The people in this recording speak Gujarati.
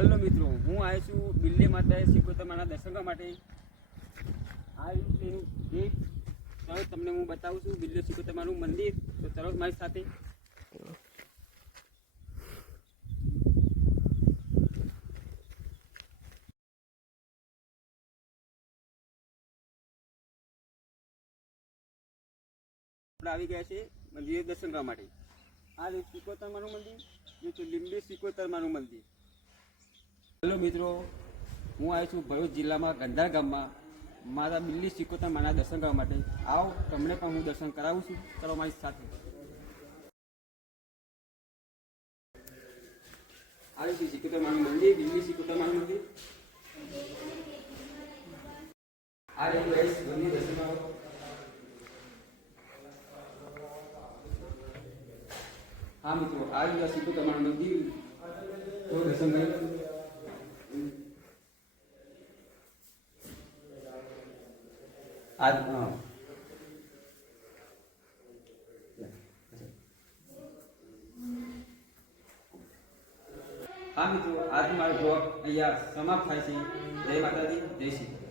હલો મિત્રો, હું આવ્યો છું બિલ્લી માતા સિકોતરમાના દર્શન કરવા માટે. આ એનું ગેટ ચાલો તમને હું બતાવું છું બિલ્લી સિકોતરમાનું મંદિર. તો ચાલો મારી સાથે. આપણે આવી ગયા છે મંદિરે દર્શન કરવા માટે. આ સિકોતરમાનું મંદિર, લીંબી સિકોતરમાનું મંદિર. હેલો મિત્રો, હું આવ્યો છું ભરૂચ જિલ્લામાં ગંધાર ગામમાં મારા બિલ્લી સિકોતરમાના દર્શન કરવા માટે. આવો તમને પણ હું દર્શન કરાવું છું, ચાલો મારી સાથે. આ છે સિકોતરમાનું મંદિર, બિલ્લી સિકોતરમાનું મંદિર. આ રીતે મંદિર દર્શન કરો. હા મિત્રો, આ રીતે સિકોતરમાનું મંદિર તો દર્શન કરી. હા મિત્રો, આજ મારો બ્લોગ અહીંયા સમાપ્ત થાય છે. જય માતાજી, જય શ્રી.